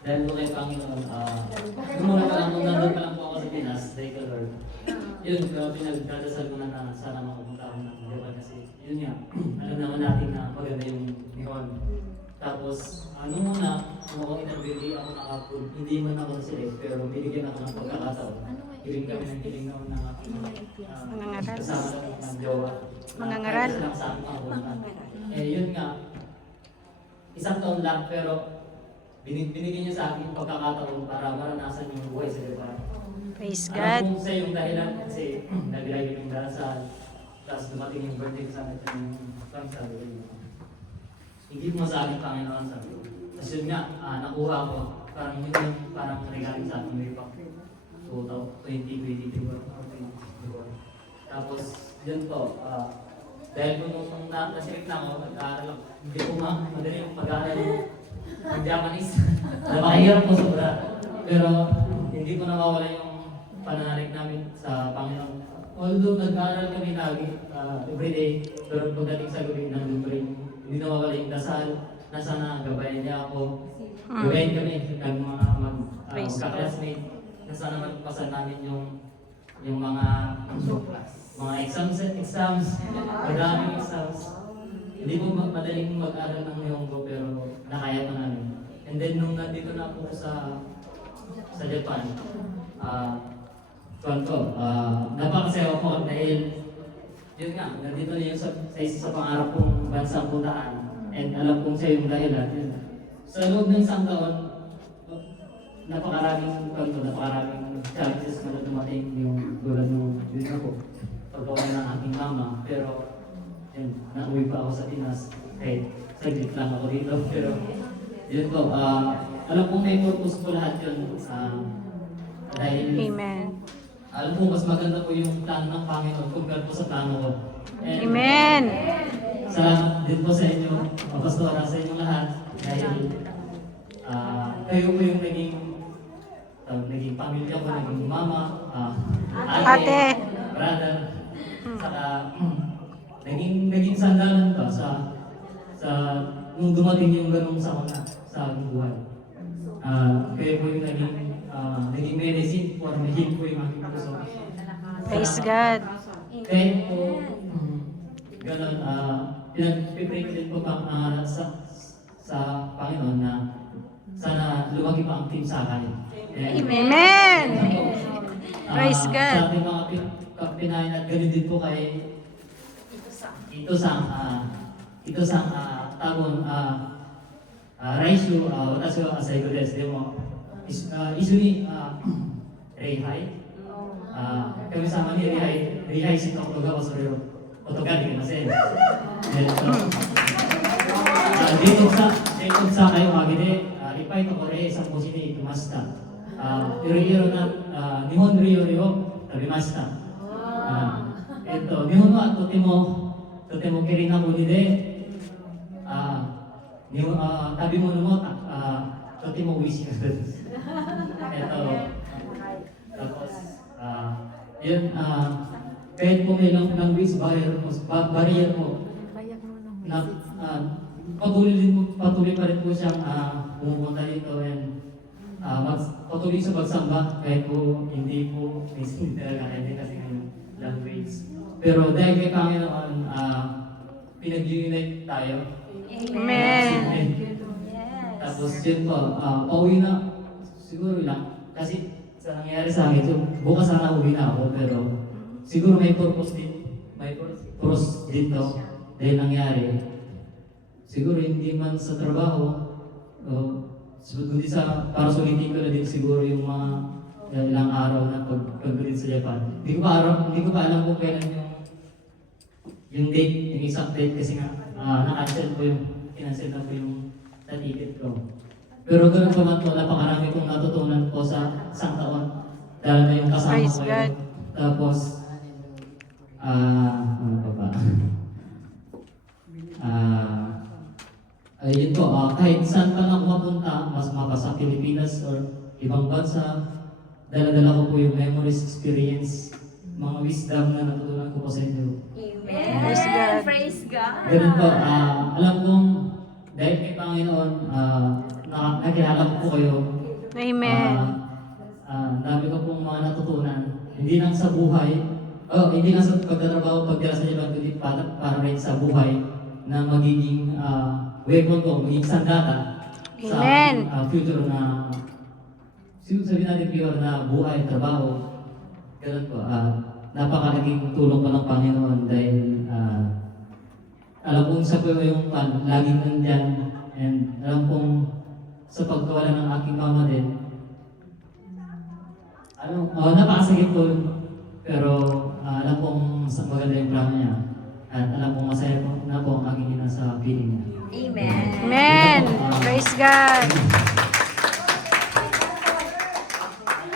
dahil po kay Panginoon, nung nandun pa lang po ako sa Pinas, thank the Lord. Yun, pinagdadasal ko na sana makapunta ako ng Japan kasi yun nga, alam naman natin na maganda yung Nihon. Tapos, muna, nung ako interview, ako nakapun, hindi man ako select, pero binigyan ako ng pagkakataon. Hiling kami ng hiling noon ng aking kasama ng jowa. Mangangaral. Isa lang sa akin makapunta. Yun nga, isang taon lang, pero binigyan niya sa akin yung pagkakataon para maranasan yung buhay sa Japan. Praise God. Alam kong sa yung dahilan kasi nag-live yung dasal, tapos dumating yung birthday ko sa akin yung sabi ko yun. Hindi mo sa akin Panginoon sabi ko. Tapos yun nga, nakuha ko, parang yun yung parang regalo sa akin way back 2022 or 2024. Tapos yun po, dahil po nung nasirit na ako, nag-aaral ako, hindi ko madali yung pag-aaral ng Japanese. Napakahirap po sobra. Pero hindi ko nawawala yung pananalig namin sa Panginoon. Although nag-aaral kami lagi, everyday, pero pagdating sa gabi, nandun pa rin. Hindi nawawala yung dasal, na sana gabayan niya ako. Gabayan kami, ng mga magka-classmate, na sana magpasan namin yung mga exams, maraming exams. Hindi po madaling mag-aral ng Nihongo pero nakaya pa namin. And then nung nandito na po sa Japan, napakasaya ko dahil yun nga, nandito na yung sa isa sa pangarap kong bansang puntaan. And alam kong siya yung dahilan. Sa loob ng isang taon, napakaraming challenges na dumating yung tulad ng yun ako. Pagkawa ng aking mama, pero yun, nauwi pa ako sa Pinas. Saglit lang ako dito, pero yun po, alam kong may purpose ko lahat yun. Dahil Amen. alam ko mas maganda po yung plano ng Panginoon compared po sa plano ko. And Amen. salamat din po sa inyo, Pastora, sa inyong lahat. Dahil kayo po yung naging pamilya ko, naging mama, ate, brother, saka naging sandalan pa sa nung dumating yung ganung sa aking buhay. Kayo po yung naging medicine for the heal po yung aking puso. Praise God. Kaya po, ganun, pinag-pray ko din po sa Panginoon na sana lumaki pa ang team sa akin. Amen. Praise God. Sa ating mga kapinahin at ganun din po kay ito sang tabon Raishu, watashi wa asaigo desu. Demo, isuni reihai. Kami sama ni reihai shita koto ga so re o koto ga dekimasen. Dito sa kayo magi de ripai to kore sa mochi ni ikimashita. Iro na Nihon ryori o tabimashita. Nihon wa totemo keri na moni de 食べ物もとても美味しかったです。Tapos, yun, kahit po may language barrier po, na patuloy pa rin po siyang pumunta dito and patuloy sa pagsamba kahit po hindi po minsan talaga hindi kasi ng language. Pero dahil kay Panginoon, pinag-unite tayo. Amen. Tapos yun po, pauwi na siguro lang kasi sa nangyari sa akin, so, bukas sana uwi na ako pero siguro may purpose dito dahil nangyari. Siguro hindi man sa trabaho, kundi para sulitin ko na din siguro yung mga ilang araw na pag-ulit sa Japan. Hindi ko pa alam kung kailan yung date, yung exact date kasi nga na-cancel po kinancel na po yung sa ticket ko. Pero ganoon pa man po, napakarami kong natutunan po sa isang taon. Dahil na yung kasama Praise ko God. yun. Tapos, ano pa ba? Ayun po, kahit saan pa lang mapunta, mas mapasa Pilipinas or ibang bansa, dala-dala ko po yung memories, experience, mga wisdom na natutunan ko po sa inyo. Amen. Praise God. Praise God. Ganun po, alam kong dahil kay Panginoon, nakilala ko po kayo. Amen. Dami ko pong mga natutunan. Hindi lang sa buhay, hindi lang sa pagtatrabaho, pagdala sa ibang kundi para rin sa buhay na magiging weapon ko, magiging sandata sa Amen. future na sabihin natin pure na buhay, trabaho. Ganun po. Napakalaging tulong ko ng Panginoon dahil alam kong sa po yung laging nandyan and alam kong sa pagkawala ng aking mama din, napakasakit po pero alam kong maganda yung plano niya at alam kong masaya po na po ang aking ina sa piling niya. Amen. Amen. Praise God.